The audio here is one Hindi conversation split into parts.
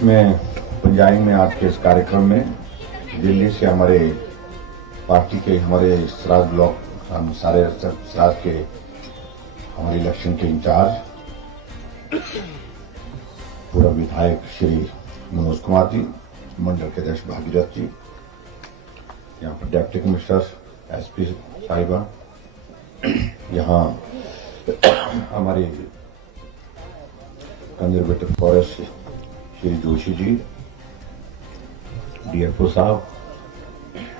बीच में पंजाई में आज के इस कार्यक्रम में दिल्ली से हमारे पार्टी के हमारे सराज ब्लॉक हम सारे सराज के हमारे इलेक्शन के इंचार्ज पूर्व विधायक श्री मनोज कुमार जी, मंडल के अध्यक्ष भागीरथ जी, यहाँ पर डिप्टी कमिश्नर एसपी साहिबा, यहाँ हमारे conservative forest Shri Joshi ji, DFO साहब,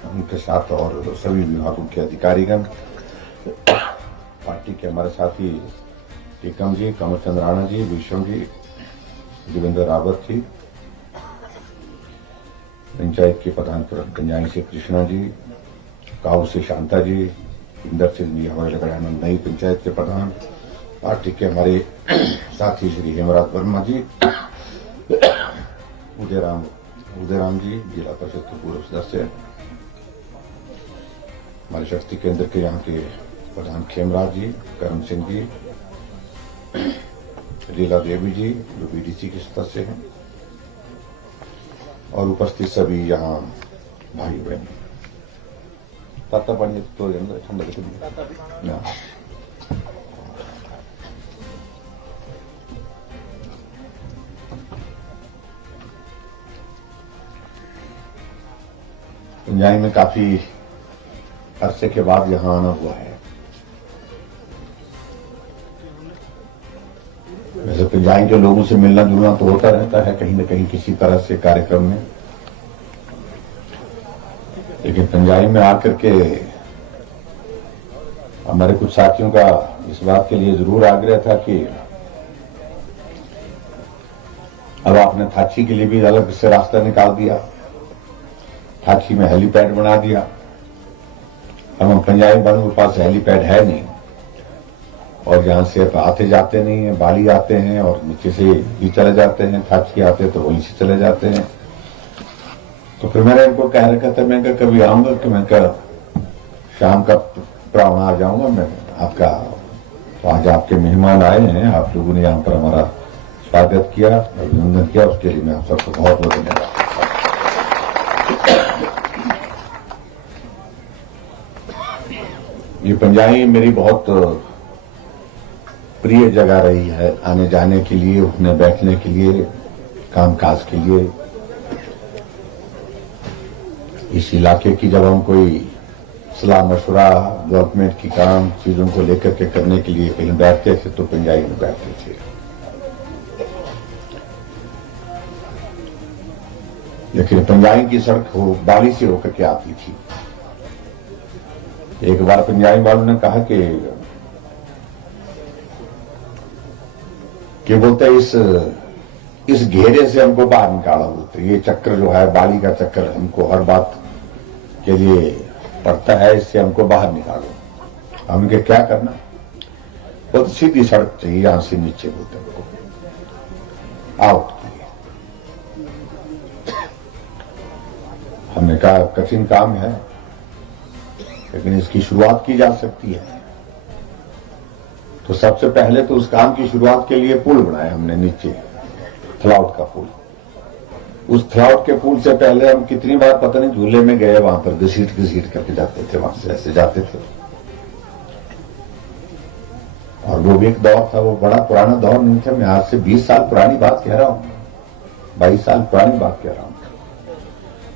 उनके साथ और सभी विभागों के अधिकारीगण, पार्टी के हमारे साथी टीकम जी, कमल चंद्र राणा जी, विश्वम जी, देवेंद्र रावत जी, पंचायत के प्रधान पंजाई से कृष्णा जी, काऊ से शांता जी, इंदर सिंह जी हमारे लगानंद नई पंचायत के प्रधान, पार्टी के हमारे साथी श्री हेमराज वर्मा जी, उदयराम जी जिला परिषद के पूर्व सदस्य, हमारे शक्ति केंद्र के यहाँ के प्रधान खेमराज जी, करण सिंह जी, लीला देवी जी जो बीडीसी के सदस्य हैं, और उपस्थित सभी यहाँ भाई बहन। ताता पानी तो ठंडा ना पंजाई में काफी अरसे के बाद यहाँ आना हुआ है। वैसे पंजाई के लोगों से मिलना जुलना तो होता रहता है कहीं न कहीं किसी तरह से कार्यक्रम में, लेकिन पंजाई में आकर के हमारे कुछ साथियों का इस बात के लिए जरूर आग्रह था कि अब आपने थाची के लिए भी अलग से रास्ता निकाल दिया, थाची में हेलीपैड बना दिया। हम पंजाबी वालों के पास हेलीपैड है नहीं, और जहां से आते जाते नहीं है, बाली आते हैं और नीचे से भी चले जाते हैं, थाची आते तो वहीं से चले जाते हैं। तो फिर मैंने इनको कह रखा था, मैं कभी आऊंगा कि मैं शाम का प्रावण आ जाऊंगा मैं आपका। तो आज आपके मेहमान आए हैं, आप लोगों ने यहाँ पर हमारा स्वागत किया, अभिनंदन किया, उसके लिए मैं आप सबको बहुत बहुत धन्यवाद। ये पंजाई मेरी बहुत प्रिय जगह रही है, आने जाने के लिए, उठने बैठने के लिए, कामकाज के लिए। इस इलाके की जब हम कोई सलाह मशवरा डेवलपमेंट की काम चीजों को लेकर के करने के लिए कहीं बैठते थे तो पंजाई में बैठते थे। लेकिन पंजाई की सड़क बाली से होकर के आती थी। एक बार पंजाबी वालों ने कहा कि बोलते इस घेरे से हमको बाहर निकाला, बोलते ये चक्कर जो है बाली का चक्कर हमको हर बात के लिए पड़ता है, इससे हमको बाहर निकालो। हमने क्या करना, बोलते सीधी सड़क चाहिए यहां से नीचे, बोलते हमको आउट किए। हमने कहा कठिन काम है, लेकिन इसकी शुरुआत की जा सकती है। तो सबसे पहले तो उस काम की शुरुआत के लिए पुल बनाया हमने नीचे, थलाउट का पुल। उस थलाउट के पुल से पहले हम कितनी बार पता नहीं झूले में गए, वहां पर घसीट करके जाते थे, वहां से ऐसे जाते थे। और वो भी एक दौर था, वो बड़ा पुराना दौर नहीं था। मैं आज से 20 साल पुरानी बात कह रहा हूं, 22 साल पुरानी बात कह रहा हूं।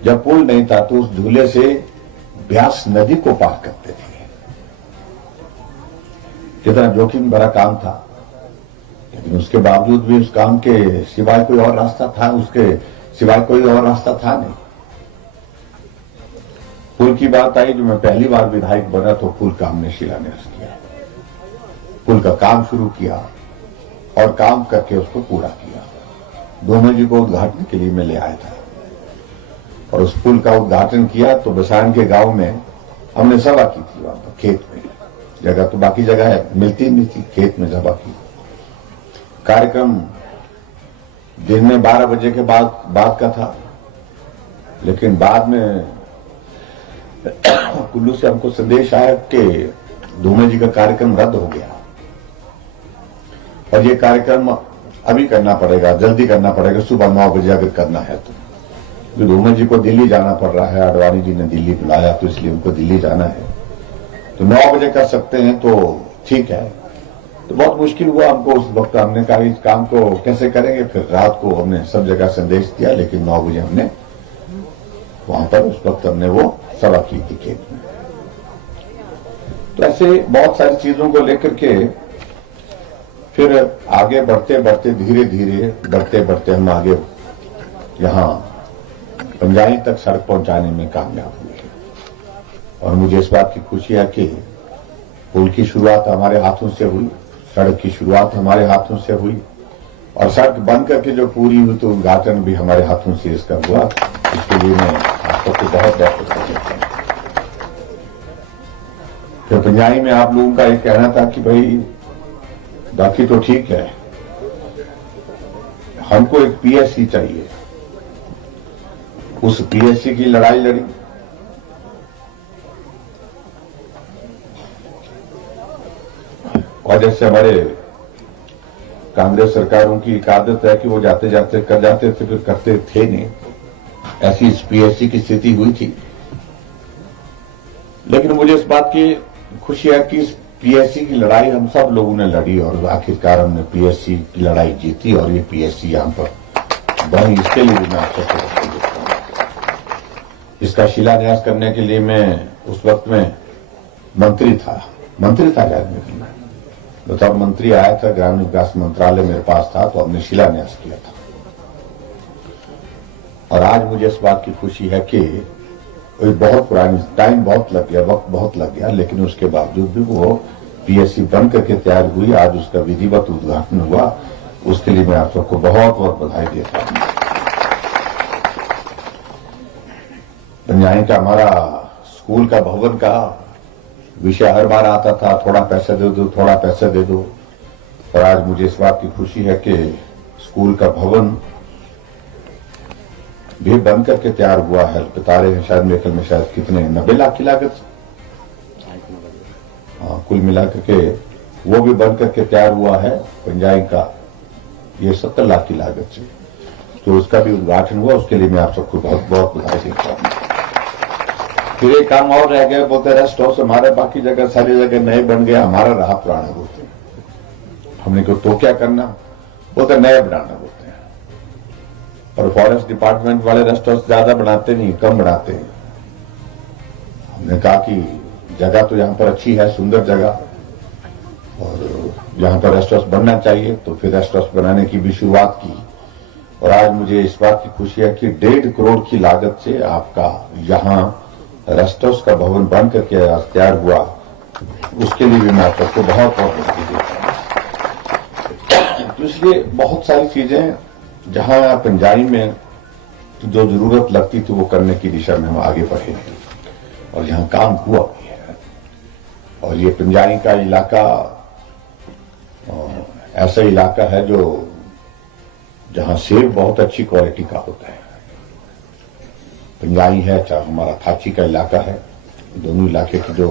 जब पुल नहीं था तो उस झूले से ब्यास नदी को पार करते थे। कितना जोखिम भरा काम था, लेकिन उसके बावजूद भी उस काम के सिवाय कोई और रास्ता था, उसके सिवाय कोई और रास्ता था नहीं। पुल की बात आई, जो मैं पहली बार विधायक बना तो पुल का हमने शिलान्यास किया, पुल का काम शुरू किया और काम करके उसको पूरा किया। दोनों जी को उद्घाटन के लिए मैं ले आया था और उस पुल का उद्घाटन किया। तो बसान के गांव में हमने सभा की थी, वहां पर खेत में, जगह तो बाकी जगह है मिलती नहीं थी, खेत में सभा की। कार्यक्रम दिन में 12 बजे के बाद का था, लेकिन बाद में कुल्लू से हमको संदेश आया कि धूमे जी का कार्यक्रम रद्द हो गया और ये कार्यक्रम अभी करना पड़ेगा, जल्दी करना पड़ेगा, सुबह 9 बजे अगर करना है तो। धूमल जी को दिल्ली जाना पड़ रहा है, आडवाणी जी ने दिल्ली बुलाया तो इसलिए उनको दिल्ली जाना है, तो 9 बजे कर सकते हैं तो ठीक है। तो बहुत मुश्किल हुआ हमको उस वक्त, हमने कहा इस काम को कैसे करेंगे। फिर रात को हमने सब जगह संदेश दिया, लेकिन 9 बजे हमने वहां पर उस वक्त हमने वो सभा की थी खेत में। तो ऐसे बहुत सारी चीजों को लेकर के फिर आगे बढ़ते बढ़ते धीरे धीरे बढ़ते बढ़ते हम आगे यहां पंजाई तक सड़क पहुंचाने में कामयाब हुए। और मुझे इस बात की खुशी है कि पुल की शुरुआत हमारे हाथों से हुई, सड़क की शुरुआत हमारे हाथों से हुई, और सड़क बन करके जो पूरी हुई तो उद्घाटन भी हमारे हाथों से इसका हुआ। इसके लिए मैं आप सबको बहुत बहुत शुक्रिया देता हूं। फिर पंजाई में आप लोगों का एक कहना था कि भाई बाकी तो ठीक है, हमको एक पीएससी चाहिए। उस पीएससी की लड़ाई लड़ी, और जैसे हमारे कांग्रेस सरकारों की एक आदत है कि वो जाते जाते कर जाते थे, फिर करते थे नहीं, ऐसी इस पीएससी की स्थिति हुई थी। लेकिन मुझे इस बात की खुशी है कि इस पीएससी की लड़ाई हम सब लोगों ने लड़ी और आखिरकार हमने पीएससी की लड़ाई जीती और ये पीएससी यहां पर बनी। इसके लिए मैं आपसे देता हूं। इसका शिलान्यास करने के लिए मैं उस वक्त में मंत्री था शायद में, तो तब मंत्री आया था, ग्रामीण विकास मंत्रालय मेरे पास था, तो हमने शिलान्यास किया था। और आज मुझे इस बात की खुशी है कि बहुत पुरानी, टाइम बहुत लग गया, वक्त बहुत लग गया, लेकिन उसके बावजूद भी वो पीएससी बन करके तैयार हुई। आज उसका विधिवत उद्घाटन हुआ, उसके लिए मैं आप सबको बहुत बहुत बधाई देता हूं। पंजाई का हमारा स्कूल का भवन का विषय हर बार आता था, थोड़ा पैसा दे दो, थोड़ा पैसा दे दो, और आज मुझे इस बात की खुशी है कि स्कूल का भवन भी बन करके तैयार हुआ है। बता रहे हैं शायद मेकल में शायद कितने 90 लाख की लागत, कुल मिलाकर के वो भी बन करके तैयार हुआ है। पंजाई का ये 70 लाख की लागत से, तो उसका भी उद्घाटन हुआ, उसके लिए मैं आप सबको बहुत बहुत बधाई देता हूं। फिर एक काम और रह गया, बोलते रेस्ट हाउस हमारे बाकी जगह सारी जगह नए बन गया, हमारा रहा पुराना बोलते। हमने कहा तो क्या करना, बोलते नए बनाना बोलते हैं। और फॉरेस्ट डिपार्टमेंट वाले रेस्ट हाउस ज्यादा बनाते नहीं, कम बनाते हैं। हमने कहा कि जगह तो यहां पर अच्छी है, सुंदर जगह, और यहां पर रेस्ट हाउस बनना चाहिए, तो फिर रेस्ट हाउस बनाने की भी शुरुआत की। और आज मुझे इस बात की खुशी है कि 1.5 करोड़ की लागत से आपका यहां रेस्ट हाउस का भवन बन करके तैयार हुआ, उसके लिए भी मैं आप सबको बहुत बहुत बधाई देता हूं। तो इसलिए बहुत सारी चीजें जहां पंजाई में जो जरूरत लगती थी वो करने की दिशा में हम आगे बढ़े हैं, और यहां काम हुआ भी है। और ये पंजाई का इलाका ऐसा इलाका है जो जहां सेब बहुत अच्छी क्वालिटी का होता है। पंजाई है, चाहे हमारा थाची का इलाका है, दोनों इलाके की जो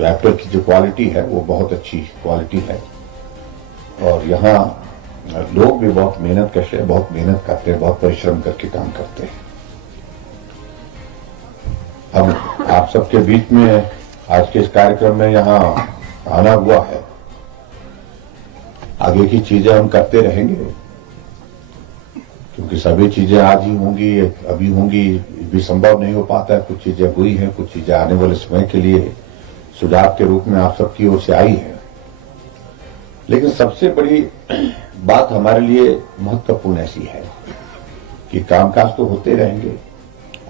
एप्पल की जो क्वालिटी है वो बहुत अच्छी क्वालिटी है। और यहाँ लोग भी बहुत मेहनत करते हैं, बहुत मेहनत करते हैं, बहुत परिश्रम करके काम करते हैं। हम आप सबके बीच में आज के इस कार्यक्रम में यहाँ आना हुआ है, आगे की चीजें हम करते रहेंगे, क्योंकि सभी चीजें आज ही होंगी, अभी होंगी भी संभव नहीं हो पाता है। कुछ चीजें हुई हैं, कुछ चीजें आने वाले समय के लिए सुझाव के रूप में आप सबकी ओर से आई है। लेकिन सबसे बड़ी बात हमारे लिए महत्वपूर्ण ऐसी है कि कामकाज तो होते रहेंगे,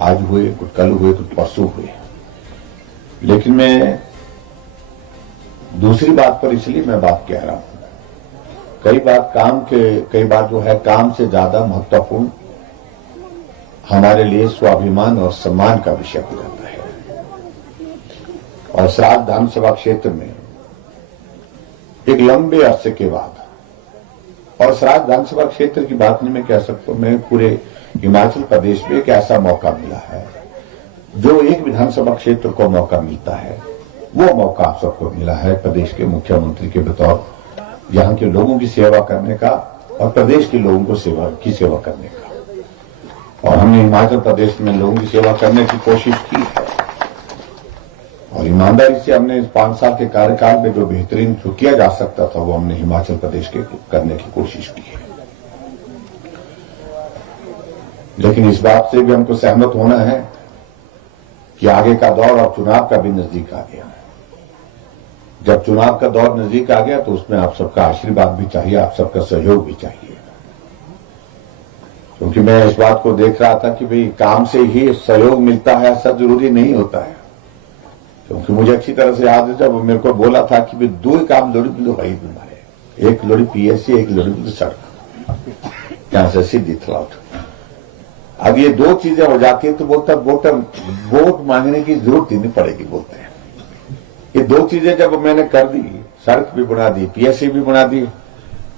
आज हुए, कुछ कल हुए, कुछ परसों हुए, लेकिन मैं दूसरी बात पर इसलिए मैं बात कह रहा हूं, कई बार जो है काम से ज्यादा महत्वपूर्ण हमारे लिए स्वाभिमान और सम्मान का विषय हो जाता है। और सराज विधानसभा क्षेत्र में एक लंबे अरसे के बाद, और सराज विधानसभा क्षेत्र की बात नहीं मैं कह सकता हूं, मैं पूरे हिमाचल प्रदेश में एक ऐसा मौका मिला है जो एक विधानसभा क्षेत्र को मौका मिलता है, वो मौका आप सबको मिला है प्रदेश के मुख्यमंत्री के बतौर यहाँ के लोगों की सेवा करने का और प्रदेश के लोगों को सेवा करने का। और हमने हिमाचल प्रदेश में लोगों की सेवा करने की कोशिश की है और ईमानदारी से हमने इस 5 साल के कार्यकाल में जो बेहतरीन जो किया जा सकता था वो हमने हिमाचल प्रदेश के करने की कोशिश की है। लेकिन इस बात से भी हमको सहमत होना है कि आगे का दौर और चुनाव का भी नजदीक आ गया। जब चुनाव का दौर नजदीक आ गया तो उसमें आप सबका आशीर्वाद भी चाहिए, आप सबका सहयोग भी चाहिए। क्योंकि मैं इस बात को देख रहा था कि भाई काम से ही सहयोग मिलता है ऐसा जरूरी नहीं होता है। क्योंकि मुझे अच्छी तरह से याद है जब मेरे को बोला था कि भाई 2 ही काम लोड़ी तो भाई तुम्हारे, एक लोड़ी पीएससी, एक लोड़ी तो सड़क, यहां से सीधी थलाउट। अब ये 2 चीजें हो जाती है तो बोलता वोट मांगने की जरूरत ही नहीं पड़ेगी बोलते हैं। ये 2 चीजें जब मैंने कर दी, सड़क भी बना दी, पीएससी भी बना दी,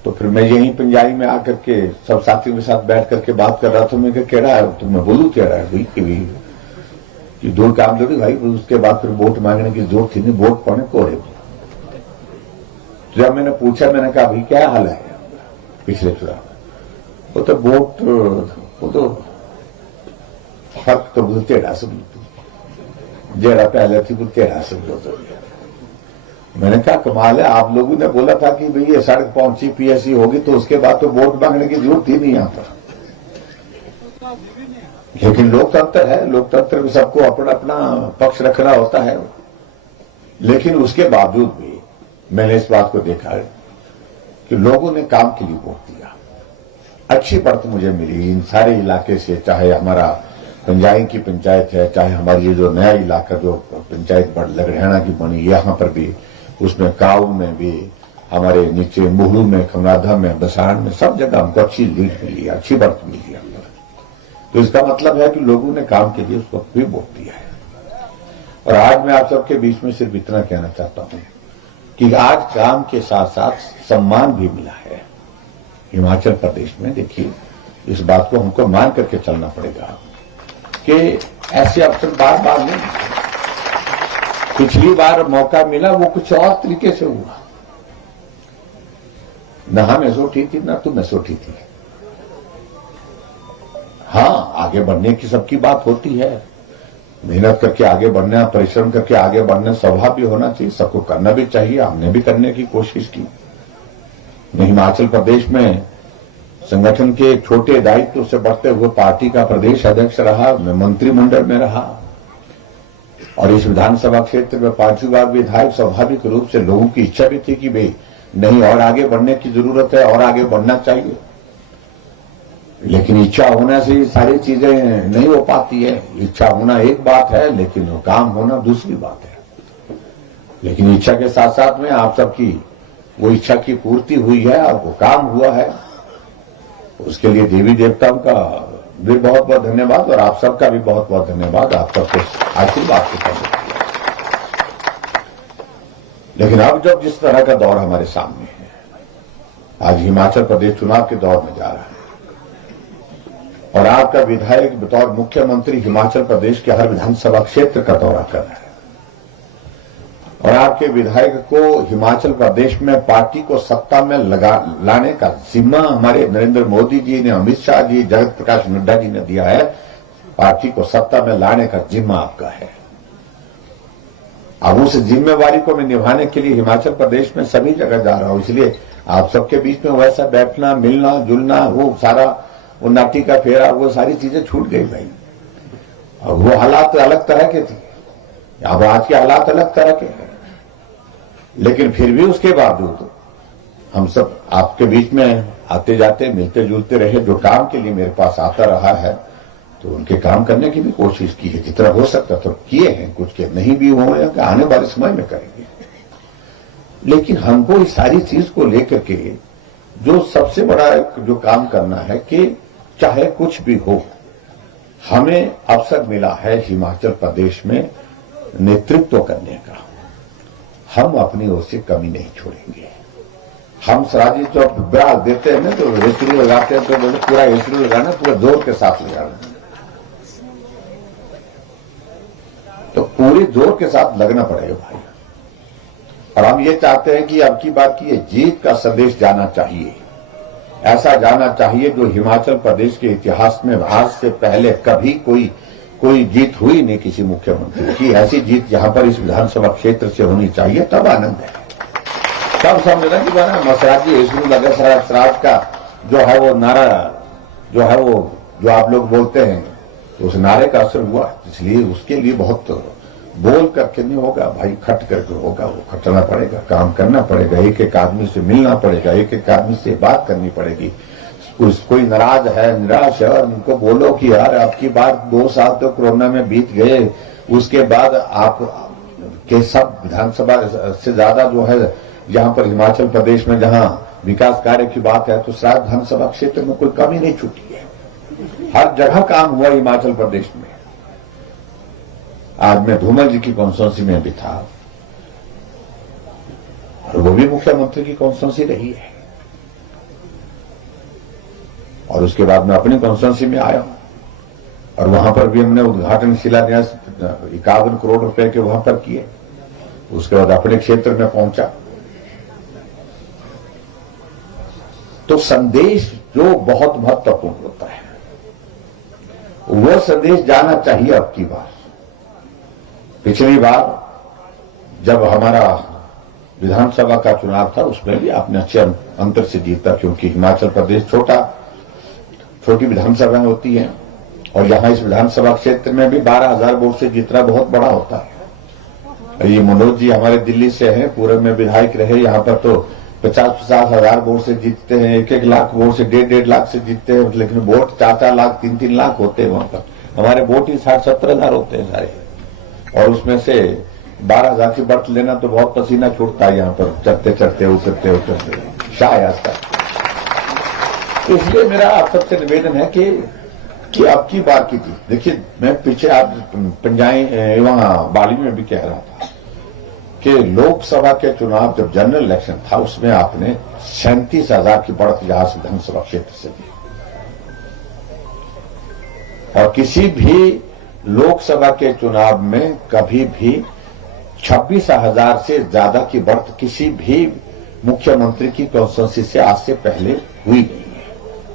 तो फिर मैं यहीं पंजाबी में आकर के सब साथियों के साथ बैठ करके बात कर रहा था। मैं केड़ा है तो मैं बोलू केड़ा है भाई कि 2 काम जोड़ी भाई, उसके बाद फिर वोट मांगने की जरूरत थी नहीं, वोट पाने कोरे। जब मैंने पूछा, मैंने कहा भाई क्या हाल है पिछले चुनाव, वो तो वोट वो तो फर्क तो बहुत टेढ़ा समझ, जेड़ा पहले थी वो टेढ़ा समझो। तो मैंने कहा कमाल है, आप लोगों ने बोला था कि भाई ये सड़क पहुंची पीएससी होगी तो उसके बाद तो वोट मांगने की जरूरत ही नहीं आता। लेकिन लोकतंत्र है, लोकतंत्र में सबको अपना अपना पक्ष रखना होता है। लेकिन उसके बावजूद भी मैंने इस बात को देखा है कि लोगों ने काम के लिए वोट दिया। अच्छी बढ़त मुझे मिली इन सारे इलाके से, चाहे हमारा पंजाई की पंचायत है, चाहे हमारी ये जो नया इलाका जो पंचायत लगड़ियाना की बनी यहां पर भी, उसमें काऊ में भी, हमारे नीचे मुहलू में, खमराधा में, बसाड़ में, सब जगह हमको अच्छी लीड मिली, अच्छी बढ़त मिली। तो इसका मतलब है कि लोगों ने काम के लिए उस वक्त भी वोट दिया है। और आज मैं आप सबके बीच में सिर्फ इतना कहना चाहता हूं कि आज काम के साथ साथ सम्मान भी मिला है हिमाचल प्रदेश में। देखिए, इस बात को हमको मान करके चलना पड़ेगा कि ऐसे अवसर बार बार नहीं। पिछली बार मौका मिला वो कुछ और तरीके से हुआ, न हम ऐसोठी थी न तुम ऐसोठी थी। हाँ, आगे बढ़ने की सबकी बात होती है, मेहनत करके आगे बढ़ना, परिश्रम करके आगे बढ़ना स्वभाव भी होना चाहिए, सबको करना भी चाहिए। हमने भी करने की कोशिश की। मैं हिमाचल प्रदेश में संगठन के एक छोटे दायित्व से बढ़ते हुए पार्टी का प्रदेश अध्यक्ष रहा, मैं मंत्रिमंडल में रहा और इस विधानसभा क्षेत्र में 5वीं बार विधायक। स्वाभाविक रूप से लोगों की इच्छा भी थी कि भाई नहीं, और आगे बढ़ने की जरूरत है और आगे बढ़ना चाहिए। लेकिन इच्छा होने से ये सारी चीजें नहीं हो पाती है। इच्छा होना एक बात है, लेकिन वो काम होना दूसरी बात है। लेकिन इच्छा के साथ साथ में आप सबकी वो इच्छा की पूर्ति हुई है और वो काम हुआ है। उसके लिए देवी देवताओं का भी बहुत बहुत धन्यवाद और आप सबका भी बहुत बहुत धन्यवाद, आप सबके आशीर्वाद से करने। लेकिन अब जब जिस तरह का दौर हमारे सामने है, आज हिमाचल प्रदेश चुनाव के दौर में जा रहा है और आपका विधायक बतौर मुख्यमंत्री हिमाचल प्रदेश के हर विधानसभा क्षेत्र का दौरा कर रहा है और आपके विधायक को हिमाचल प्रदेश में पार्टी को सत्ता में लाने का जिम्मा हमारे नरेंद्र मोदी जी ने, अमित शाह जी, जगत प्रकाश नड्डा जी ने दिया है। पार्टी को सत्ता में लाने का जिम्मा आपका है। अब उस जिम्मेवारी को मैं निभाने के लिए हिमाचल प्रदेश में सभी जगह जा रहा हूं। इसलिए आप सबके बीच में वैसा बैठना, मिलना, जुलना, वो सारा वो नाटी का फेरा, वो सारी चीजें छूट गई भाई। अब वो हालात अलग तरह के थे, अब आज के हालात अलग तरह के हैं। लेकिन फिर भी उसके बावजूद हम सब आपके बीच में आते जाते, मिलते जुलते रहे। जो काम के लिए मेरे पास आता रहा है तो उनके काम करने की भी कोशिश की है, जितना हो सकता तो किए हैं। कुछ के नहीं भी हुए हैं, आने वाले समय में करेंगे। लेकिन हमको इस सारी चीज को लेकर के जो सबसे बड़ा जो काम करना है कि चाहे कुछ भी हो, हमें अवसर मिला है हिमाचल प्रदेश में नेतृत्व करने का। हम अपनी ओर से कमी नहीं छोड़ेंगे। हम सराजी चौक ब्राज देते हैं ना तो हेसरू लगाते हैं, तो पूरा हेसरू लगाना, पूरा जोर के साथ लगाना, तो पूरे जोर के साथ लगना पड़ेगा भाई। और हम ये चाहते हैं कि अब की बात की ये जीत का संदेश जाना चाहिए ऐसा जाना चाहिए जो हिमाचल प्रदेश के इतिहास में आज से पहले कभी कोई जीत हुई नहीं किसी मुख्यमंत्री की। ऐसी जीत यहां पर इस विधानसभा क्षेत्र से होनी चाहिए, तब आनंद है, तब समझना कि बना मसराजी सराज का जो है वो नारा जो है वो जो आप लोग बोलते हैं, तो उस नारे का असर हुआ। इसलिए उसके लिए बहुत बोल करके नहीं होगा भाई, खट करके होगा। वो खटना पड़ेगा, काम करना पड़ेगा, एक एक आदमी से मिलना पड़ेगा, एक एक आदमी से बात करनी पड़ेगी। कोई नाराज है, निराश है, उनको बोलो कि यार आपकी बात 2 साल तो कोरोना में बीत गए, उसके बाद आप के सब विधानसभा से ज्यादा जो है यहाँ पर हिमाचल प्रदेश में जहां विकास कार्य की बात है, तो सराज विधानसभा क्षेत्र में कोई कमी नहीं छूटी है। हर जगह काम हुआ हिमाचल प्रदेश में। आज मैं धूमल जी की कॉन्स्टिट्यूंसी में भी था और वो भी मुख्यमंत्री की कॉन्स्टिट्यूंसी रही है, और उसके बाद मैं अपनी कॉन्स्टिट्यूंसी में आया और वहां पर भी हमने उद्घाटन शिलान्यास 51 करोड़ रुपए के वहां पर किए। उसके बाद अपने क्षेत्र में पहुंचा। तो संदेश जो बहुत महत्वपूर्ण होता है, वो संदेश जाना चाहिए। अब की बार, पिछली बार जब हमारा विधानसभा का चुनाव था, उसमें भी आपने अच्छे अंतर से जीता, क्योंकि हिमाचल प्रदेश छोटी विधानसभाएं होती हैं, और यहां इस विधानसभा क्षेत्र में भी 12,000 वोट से जीतना बहुत बड़ा होता है। ये मनोज जी हमारे दिल्ली से हैं, पूर्व में विधायक रहे, यहां पर तो 50-50 हजार वोट से जीतते हैं, 1-1 लाख वोट से 1.5 लाख से जीतते हैं, लेकिन वोट 4-4 लाख 3-3 लाख होते हैं वहां पर। हमारे वोट ही 60-70 हजार होते हैं सारे, और उसमें से 12,000 की बर्थ लेना तो बहुत पसीना छूटता है यहाँ पर, चढ़ते चढ़ते उतरते शायद। इसलिए मेरा आप सबसे निवेदन है कि अब की बार की थी, देखिए मैं पीछे आप पंजाई वहां बाली में भी कह रहा था कि लोकसभा के चुनाव जब जनरल इलेक्शन था, उसमें आपने 37,000 की बढ़त यहां विधानसभा क्षेत्र से दी, और किसी भी लोकसभा के चुनाव में कभी भी 26,000 से ज्यादा की बढ़त किसी भी मुख्यमंत्री की कॉन्स्टिट्यूंसी से आज से पहले हुई नहीं है।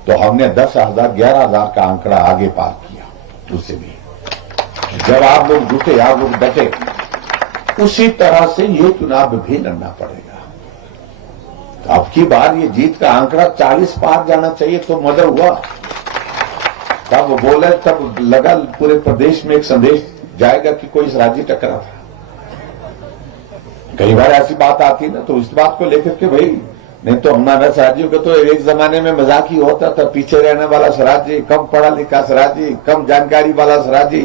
तो हमने 10,000 11,000 का आंकड़ा आगे पार किया। उससे भी जब आप लोग जुटे, आप लोग डटे, उसी तरह से ये चुनाव भी लड़ना पड़ेगा। तो अब की बार ये जीत का आंकड़ा 40 पार जाना चाहिए, तो मजा हुआ। तब बोले, तब लगा पूरे प्रदेश में एक संदेश जाएगा कि कोई सराजी टकरा था। कई बार ऐसी बात आती ना, तो इस बात को लेकर के भाई, नहीं तो हमारा सराजियों का तो एक जमाने में मजाक ही होता था, पीछे रहने वाला सराजी, कम पढ़ा लिखा सराजी, कम जानकारी वाला सराजी,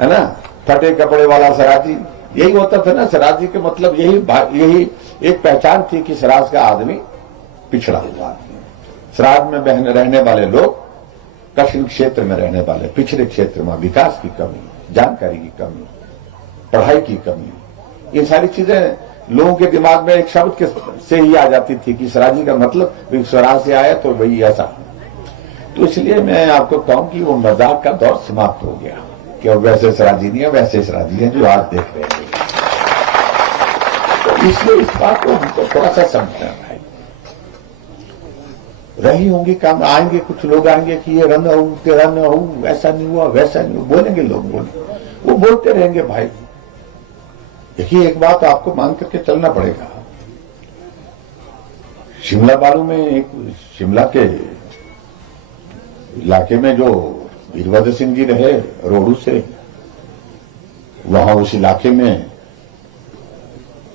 है ना, फटे कपड़े वाला सराजी, यही होता था ना। सराजी के मतलब यही एक पहचान थी कि सराज का आदमी पिछड़ा हुआ। सराज में रहने वाले लोग, कठिन क्षेत्र में रहने वाले, पिछड़े क्षेत्र में विकास की कमी, जानकारी की कमी, पढ़ाई की कमी, ये सारी चीजें लोगों के दिमाग में एक शब्द से ही आ जाती थी कि सराजी का मतलब स्वराज से आया तो वही ऐसा। तो इसलिए मैं आपको कहूं कि वो मजाक का दौर समाप्त हो गया कि अब वैसे सराजी नहीं है, वैसे सराजी है जो आज देख रहे हैं। तो इसलिए इस बात को हमको थोड़ा सा समझना है। रही होंगी काम, आएंगे कुछ लोग आएंगे कि ये रन हो, ऐसा नहीं हुआ, वैसा नहीं हुआ, बोलेंगे लोग, वो बोलते रहेंगे भाई। देखिए एक बात आपको मान करके चलना पड़ेगा। शिमला बालू में एक शिमला के इलाके में जो वीरभद्र सिंह जी रहे रोडू से, वहां उस इलाके में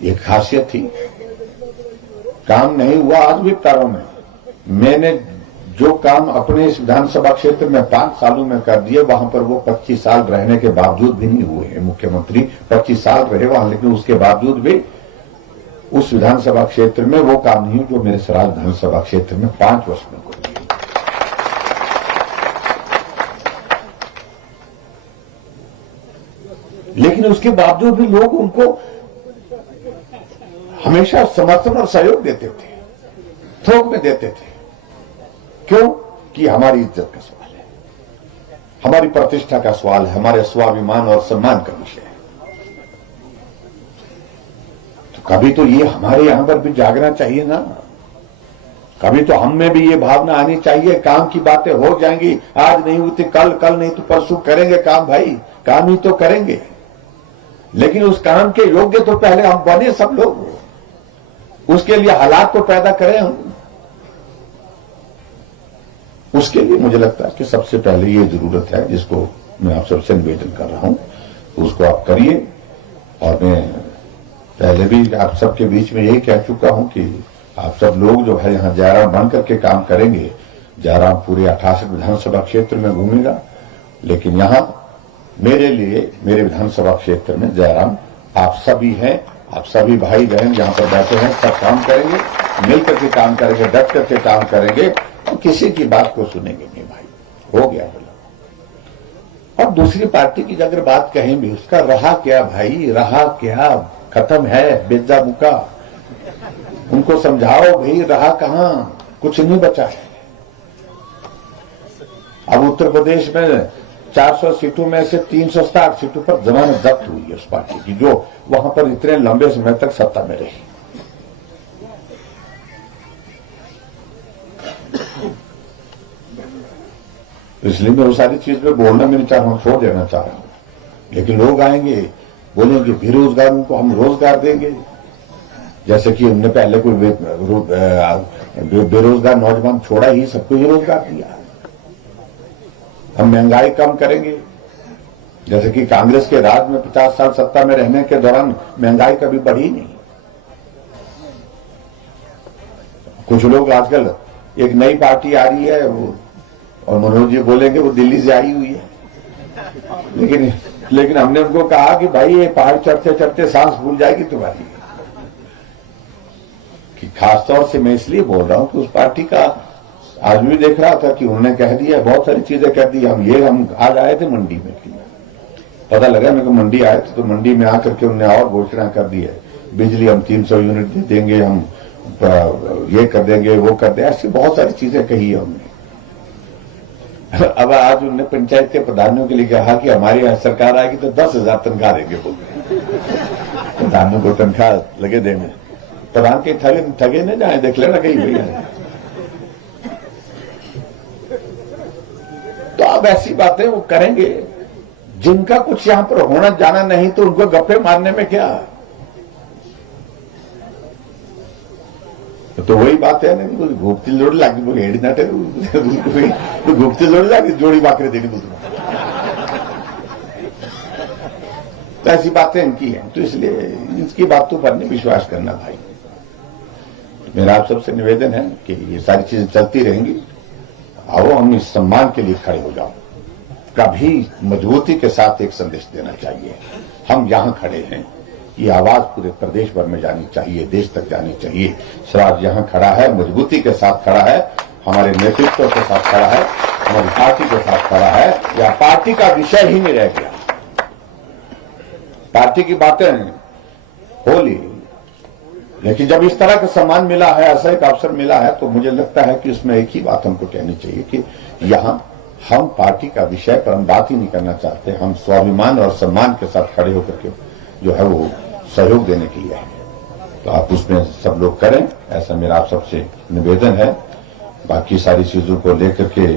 एक खासियत थी, काम नहीं हुआ आज भी तारों में। मैंने जो काम अपने इस विधानसभा क्षेत्र में 5 सालों में कर दिए, वहां पर वो 25 साल रहने के बावजूद भी नहीं हुए हैं। मुख्यमंत्री 25 साल रहे वहां, लेकिन उसके बावजूद भी उस विधानसभा क्षेत्र में वो काम नहीं जो मेरे सराज विधानसभा क्षेत्र में 5 वर्ष में हुए। लेकिन उसके बावजूद भी लोग उनको हमेशा समर्थन और सहयोग देते थे, थोक में देते थे। क्यों? कि हमारी इज्जत का सवाल है, हमारी प्रतिष्ठा का सवाल है, हमारे स्वाभिमान और सम्मान का विषय है। तो कभी तो ये हमारे यहां पर भी जागना चाहिए ना कभी तो हम में भी ये भावना आनी चाहिए, काम की बातें हो जाएंगी, आज नहीं होती कल, कल नहीं तो परसों करेंगे काम। भाई काम ही तो करेंगे, लेकिन उस काम के योग्य तो पहले हम बने सब लोग, उसके लिए हालात को पैदा करें हम। उसके लिए मुझे लगता है कि सबसे पहले ये जरूरत है, जिसको मैं आप सबसे निवेदन कर रहा हूं, उसको आप करिए। और मैं पहले भी आप सबके बीच में यही कह चुका हूं कि आप सब लोग जो है यहां जयराम बन करके काम करेंगे। जयराम पूरे 68 विधानसभा क्षेत्र में घूमेगा, लेकिन यहां मेरे लिए, मेरे विधानसभा क्षेत्र में जयराम आप सभी हैं, आप सभी भाई बहन यहां पर बैठे हैं, सब काम करेंगे, मिलकर के काम करेंगे, डट करके काम करेंगे, और किसी की बात को सुनेंगे नहीं। भाई हो गया बोला। और दूसरी पार्टी की अगर बात कहें भी, उसका रहा क्या भाई, रहा क्या, खत्म है, बेजा मुका। उनको समझाओ भाई, रहा कहां, कुछ नहीं बचा है। अब उत्तर प्रदेश में 400 सीटों में से 360 सीटों पर जमानत जब्त हुई है उस पार्टी की, जो वहां पर इतने लंबे समय तक सत्ता में रही। इसलिए मैं वो सारी चीज पे बोलना मैं नहीं चाह रहा हूं, छोड़ देना चाह रहा हूं। लेकिन लोग आएंगे, बोलेंगे बेरोजगारों को हम रोजगार देंगे, जैसे कि हमने पहले कोई बेरोजगार नौजवान छोड़ा ही, सबको ही रोजगार दिया। हम महंगाई कम करेंगे, जैसे कि कांग्रेस के राज में 50 साल सत्ता में रहने के दौरान महंगाई कभी बढ़ी नहीं। कुछ लोग आजकल एक नई पार्टी आ रही है और मनोज जी बोलेंगे वो दिल्ली से आई हुई है, लेकिन हमने उनको कहा कि भाई ये पहाड़ चढ़ते चढ़ते सांस भूल जाएगी तुम्हारी। कि खासतौर से मैं इसलिए बोल रहा हूं कि उस पार्टी का आज भी देख रहा था कि उन्होंने कह दिया, बहुत सारी चीजें कह दी। हम आज आए थे मंडी में, पता लगा मेरे को मंडी आए थे, तो मंडी में आकर के उन्होंने और घोषणा कर दी है, बिजली हम 300 यूनिट दे देंगे, हम ये कर देंगे, वो कर देंगे, ऐसी बहुत सारी चीजें कही है हमने। अब आज उन्होंने पंचायत के प्रधानों के लिए कहा कि हमारी यहाँ सरकार आएगी तो 10,000 तनख्वाह देंगे, बोलते प्रधानों को तनख्वाह लगे देने। प्रधान के ठगे न जाए, देख लेना कहीं भैया। तो अब ऐसी बातें वो करेंगे जिनका कुछ यहां पर होना जाना नहीं, तो उनको गप्पे मारने में क्या। तो वही बात है ना कि घूमती जोड़ लागी बोले हेड़ी नाटे घूमती जोड़ लागी जोड़ी बाकरे देनी दूसरा। तो ऐसी बातें इनकी हैं, तो इसलिए इसकी बातों पर नहीं विश्वास करना भाई। मेरा आप सबसे निवेदन है कि ये सारी चीजें चलती रहेंगी। आओ हम इस सम्मान के लिए खड़े हो जाओ। कभी मजबूती के साथ एक संदेश देना चाहिए, हम यहां खड़े हैं, ये आवाज पूरे प्रदेश भर में जानी चाहिए, देश तक जानी चाहिए। स्वराज यहां खड़ा है, मजबूती के साथ खड़ा है, हमारे नेतृत्व के साथ खड़ा है, हमारी पार्टी के साथ खड़ा है। या पार्टी का विषय ही नहीं रह गया, पार्टी की बातें हो ली, लेकिन जब इस तरह का सम्मान मिला है, ऐसा एक अवसर मिला है, तो मुझे लगता है कि उसमें एक ही बात हमको कहनी चाहिए कि यहां हम पार्टी का विषय पर हम बात ही नहीं करना चाहते, हम स्वाभिमान और सम्मान के साथ खड़े होकर के जो है वो सहयोग देने के लिए है। तो आप उसमें सब लोग करें, ऐसा मेरा आप सबसे निवेदन है। बाकी सारी चीजों को लेकर के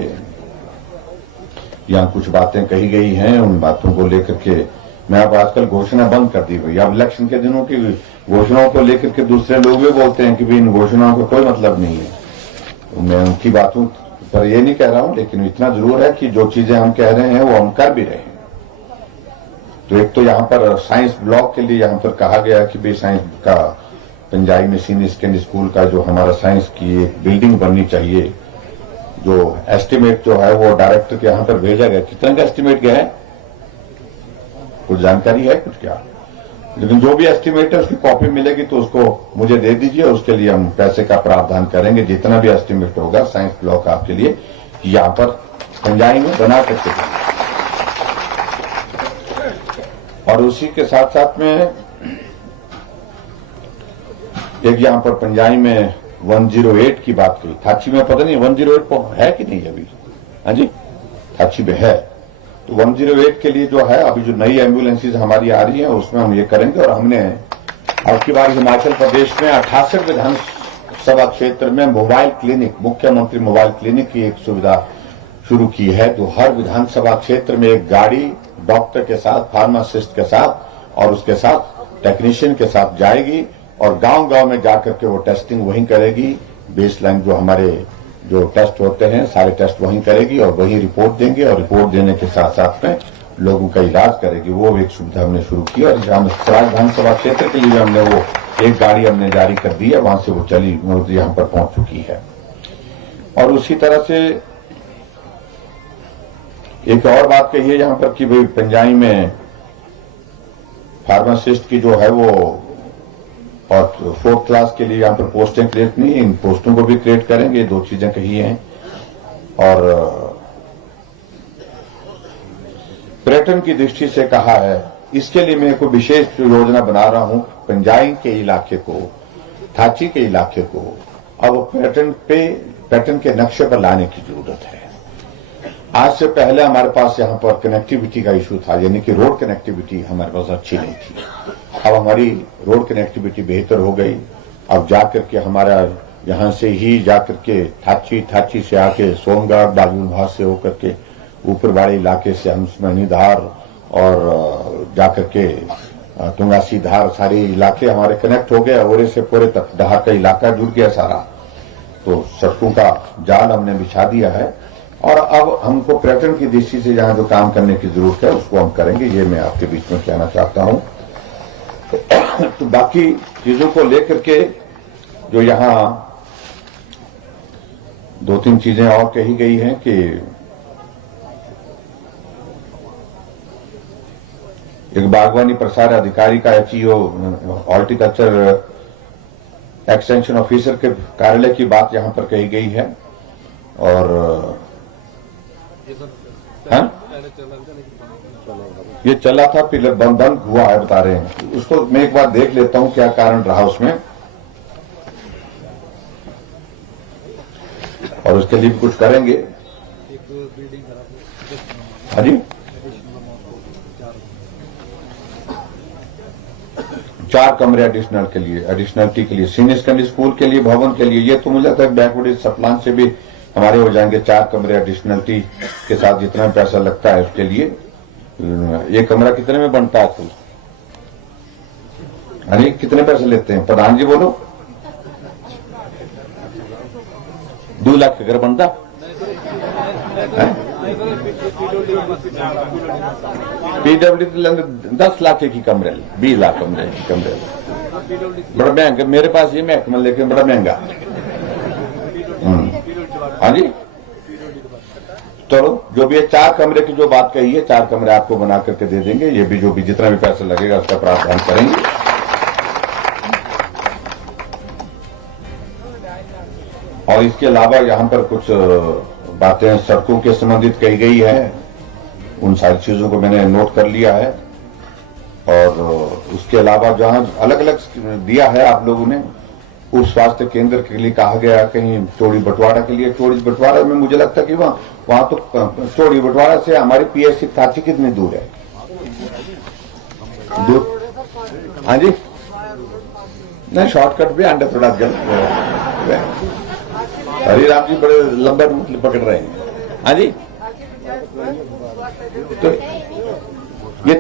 यहाँ कुछ बातें कही गई हैं, उन बातों को लेकर के मैं अब आजकल घोषणा बंद कर दी हुई। अब इलेक्शन के दिनों की घोषणाओं को लेकर के दूसरे लोग भी बोलते हैं कि भाई इन घोषणाओं का कोई मतलब नहीं है। तो मैं उनकी बातों पर ये नहीं कह रहा हूं, लेकिन इतना जरूर है कि जो चीजें हम कह रहे हैं वो हम कर भी रहे हैं। तो एक तो यहाँ पर साइंस ब्लॉक के लिए यहाँ पर कहा गया कि भाई साइंस का पंजाई में सीनियर सेकेंडरी स्कूल का जो हमारा साइंस की एक बिल्डिंग बननी चाहिए, जो एस्टिमेट जो है वो डायरेक्टर के यहाँ पर भेजा गया। कितना का एस्टिमेट गया है, कुछ जानकारी है कुछ क्या? लेकिन जो भी एस्टिमेट है उसकी कॉपी मिलेगी तो उसको मुझे दे दीजिए, उसके लिए हम पैसे का प्रावधान करेंगे। जितना भी एस्टिमेट होगा साइंस ब्लॉक आपके लिए यहाँ पर पंजाई में बना सकते हैं। और उसी के साथ साथ में एक यहाँ पर पंजाई में 108 की बात कही, थाची में पता नहीं 108 है कि नहीं अभी। हाँ जी, थाची में है। तो 108 के लिए जो है अभी जो नई एम्बुलेंसेज हमारी आ रही है उसमें हम ये करेंगे। और हमने अब की बार हिमाचल प्रदेश में 68 सभा क्षेत्र में मोबाइल क्लिनिक, मुख्यमंत्री मोबाइल क्लिनिक की एक सुविधा शुरू की है, जो हर विधानसभा क्षेत्र में एक गाड़ी डॉक्टर के साथ, फार्मासिस्ट के साथ और उसके साथ टेक्नीशियन के साथ जाएगी और गांव-गांव में जाकर के वो टेस्टिंग वहीं करेगी। बेसलाइन जो हमारे जो टेस्ट होते हैं सारे टेस्ट वहीं करेगी और वहीं रिपोर्ट देंगे और रिपोर्ट देने के साथ साथ में लोगों का इलाज करेगी। वो एक सुविधा हमने शुरू की और सराय विधानसभा क्षेत्र के लिए हमने वो एक गाड़ी हमने जारी कर दी है, वहां से वो चली यहां पर पहुंच चुकी है। और उसी तरह से एक और बात कही है यहां पर कि भाई पंजाई में फार्मासिस्ट की जो है वो और 4th क्लास के लिए यहां पर पोस्टें क्रिएट नहीं, इन पोस्टों को भी क्रिएट करेंगे, 2 चीजें कही हैं। और पर्यटन की दृष्टि से कहा है, इसके लिए मैं कोई विशेष योजना बना रहा हूं। पंजाई के इलाके को, थाची के इलाके को अब पर्यटन के नक्शे पर लाने की जरूरत है। आज से पहले हमारे पास यहाँ पर कनेक्टिविटी का इशू था, यानी कि रोड कनेक्टिविटी हमारे पास अच्छी नहीं थी। अब हमारी रोड कनेक्टिविटी बेहतर हो गई। अब जाकर के हमारा यहाँ से ही जाकर के थाची से आके सोमगढ़ बागुलहार से होकर के ऊपर वाले इलाके से हम मणिधार और जाकर के तुंगासी धार सारे इलाके हमारे कनेक्ट हो गए। ओरे से पूरे तक डहार का इलाका जुड़ गया सारा, तो सड़कों का जाल हमने बिछा दिया है। और अब हमको पर्यटन की दृष्टि से जहां जो काम करने की जरूरत है उसको हम करेंगे, ये मैं आपके बीच में कहना चाहता हूं। तो बाकी चीजों को लेकर के जो यहां 2-3 चीजें और कही गई हैं कि एक बागवानी प्रसार अधिकारी का एचईओ हॉर्टिकल्चर एक्सटेंशन ऑफिसर के कार्यालय की बात यहां पर कही गई है। और ये चला था, फिर बंद हुआ है बता रहे हैं। उसको मैं एक बार देख लेता हूं क्या कारण रहा उसमें, और उसके लिए भी कुछ करेंगे। हाँ जी, 4 कमरे एडिशनलिटी के लिए सीनियर सेकेंडरी स्कूल के लिए, भवन के लिए। ये तो मुझे लगता है बैकवर्ड सप्लान से भी हमारे हो जाएंगे 4 कमरे एडिशनलिटी के साथ, जितना पैसा लगता है उसके लिए। ये कमरा कितने में बनता है आजकल? अरे कितने पैसे लेते हैं प्रधान जी, बोलो? 2 लाख अगर बनता पीडब्ल्यू 10 लाख की कमरे, 20 लाख कमरे की कमरे, बड़ा महंगा। मेरे पास ये महकमा लेकिन बड़ा महंगा। हाँ जी, चलो जो भी है 4 कमरे की जो बात कही है, 4 कमरे आपको बना करके दे देंगे। ये भी जो भी जितना भी पैसा लगेगा उसका प्रावधान करेंगे। और इसके अलावा यहाँ पर कुछ बातें सड़कों के संबंधित कही गई है, उन सारी चीजों को मैंने नोट कर लिया है। और उसके अलावा जहां अलग अलग दिया है आप लोगों ने, उस स्वास्थ्य केंद्र के लिए कहा गया, कहीं चौड़ी बंटवारा के लिए। चौड़ी बंटवारा में मुझे लगता है कि वहां तो चौड़ी बंटवारा से हमारी पीएससी थाची कितनी दूर है? दूर? हाँ जी, नहीं शॉर्टकट भी अंडर थोड़ा गलत। हरिराम जी बड़े लंबे रूट पकड़ रहे हैं। हाँ जी, तो ये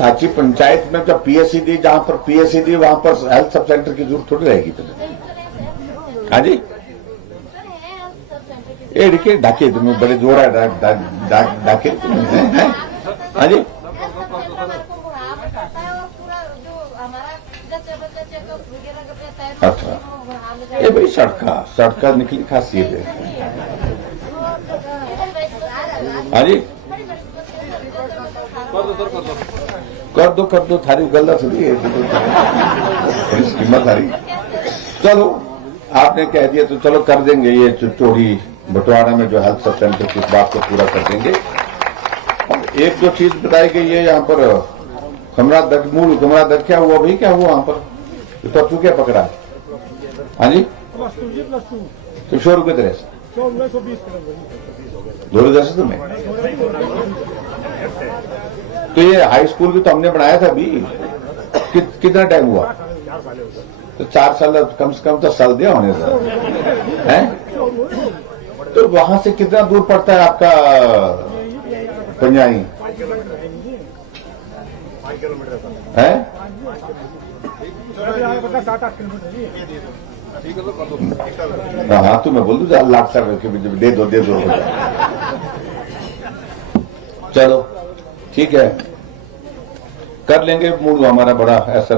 थाची पंचायत में जब पीएससी दी, जहां पर पीएससी दी वहां पर हेल्थ सब सेंटर की जरूरत थोड़ी रहेगी। हाँ जी, ये देखिए ढाके तुम्हें बड़े जोर है ढाके। हाँ जी, अच्छा, ये भाई सड़का निकली खासियत है। हाँ जी, कर दो थारी गलत थोड़ी है, कीमत थारी। चलो आपने कह दिया तो चलो कर देंगे। ये चौड़ी बंटवारा में जो हेल्थ सब सेंटर की बात को पूरा कर देंगे। और एक दो चीज बताई गई है यहाँ पर, मूल कमरा दर क्या हुआ भाई, क्या हुआ वहां पर? तो क्या पकड़ा? हाँ जी, तो 100 रुपये तरह से 2010 से तुम्हें। तो ये हाई स्कूल भी तो हमने बनाया था अभी, कितना टाइम हुआ? तो 4 साल कम से कम 10 साल दिया होने से हैं। तो वहां से कितना दूर पड़ता है आपका पंजाई है? हाँ तो मैं बोल दूं लाख सर दे दो चलो ठीक है, कर लेंगे। मूड हमारा बड़ा ऐसा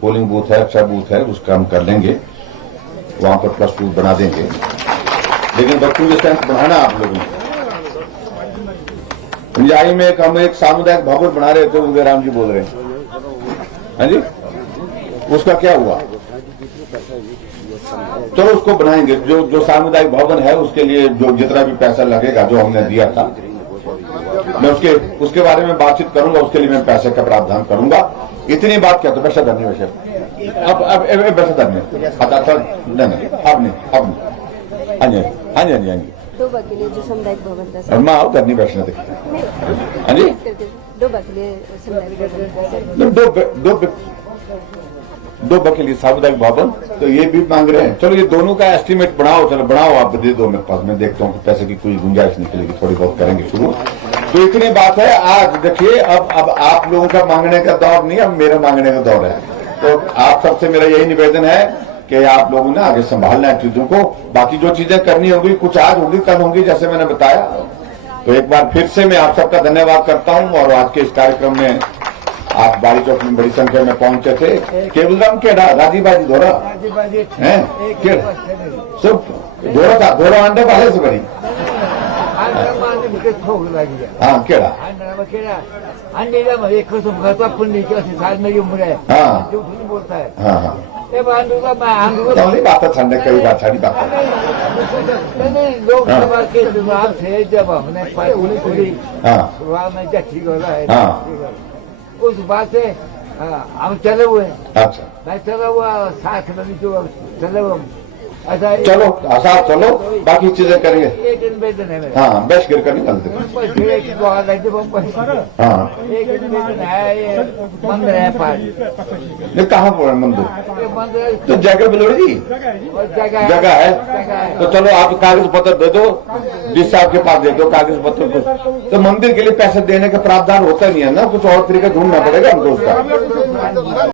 पोलिंग बूथ है, अच्छा बूथ है, उसका हम कर लेंगे, वहां पर +2 बना देंगे। लेकिन बच्चों की स्ट्रेंथ बढ़ाना आप लोगों ने। पंजाई में हम एक सामुदायिक भवन बना रहे थे, उदय राम जी बोल रहे हैं, हाँ जी, उसका क्या हुआ? चलो उसको बनाएंगे, जो सामुदायिक भवन है उसके लिए जो जितना भी पैसा लगेगा, जो हमने दिया था, मैं उसके बारे में बातचीत करूंगा, उसके लिए मैं पैसे का प्रावधान करूंगा। इतनी बात क्या तो वैसा धरने वैसे अब वैसा धरने अच्छा नहीं अब नहीं हाँ जी हाँ जी हाँ जी हाँ जी 2 बकेले जो सामुदायिक भवन था मैं आओ धरनी वैष्णो देखिए हाँ जी 2 बकेले सामुदायिक भवन दो बकेली सामुदायिक भवन, तो ये भी मांग रहे हैं। चलो ये दोनों का एस्टीमेट बनाओ, चलो बनाओ, आप दे दो मेरे पास, मैं देखता हूँ कि पैसे की कोई गुंजाइश निकलेगी, थोड़ी बहुत करेंगे शुरू। तो इतनी बात है। आज देखिए अब आप लोगों का मांगने का दौर नहीं, अब मेरा मांगने का दौर है। तो आप सबसे मेरा यही निवेदन है कि आप लोगों ने आगे संभालना है चीजों को। बाकी जो चीजें करनी होगी, कुछ आज होगी कल होंगी, जैसे मैंने बताया। तो एक बार फिर से मैं आप सबका धन्यवाद करता हूँ। और आज के इस कार्यक्रम में आप बाड़ी चौक में बड़ी संख्या में पहुंचे थे। केवलराम केड़ा राजीबाजी धोरा है सब धोरा था, धोरा अंडे वाले से बड़ी हाँ केड़ा हाँ हाँ नहीं बात है, ठंडे कई बात सारी बात लोकसभा के चुनाव से जब हमने हाँ उस बात से हम चले हुए। अच्छा मैं चला हुआ साथ में जो चले हुए ऐसा चलो आसाद चलो, बाकी चीजें करेंगे। एक निवेदन है हाँ बेश गिर कर निकल दे। हाँ एक निवेदन है, ये मंदिर है पार्टी ये कहाँ पर मंदिर? मंदिर तो जगह बिलोड़ी जी जगह है। तो चलो आप कागज पत्र दे दो, जिस साहब के पास दे दो कागज पत्र को। तो मंदिर के लिए पैसे देने का प्रावधान होता नहीं है ना, कुछ और तरीका ढूंढना पड़ेगा हमको उसका।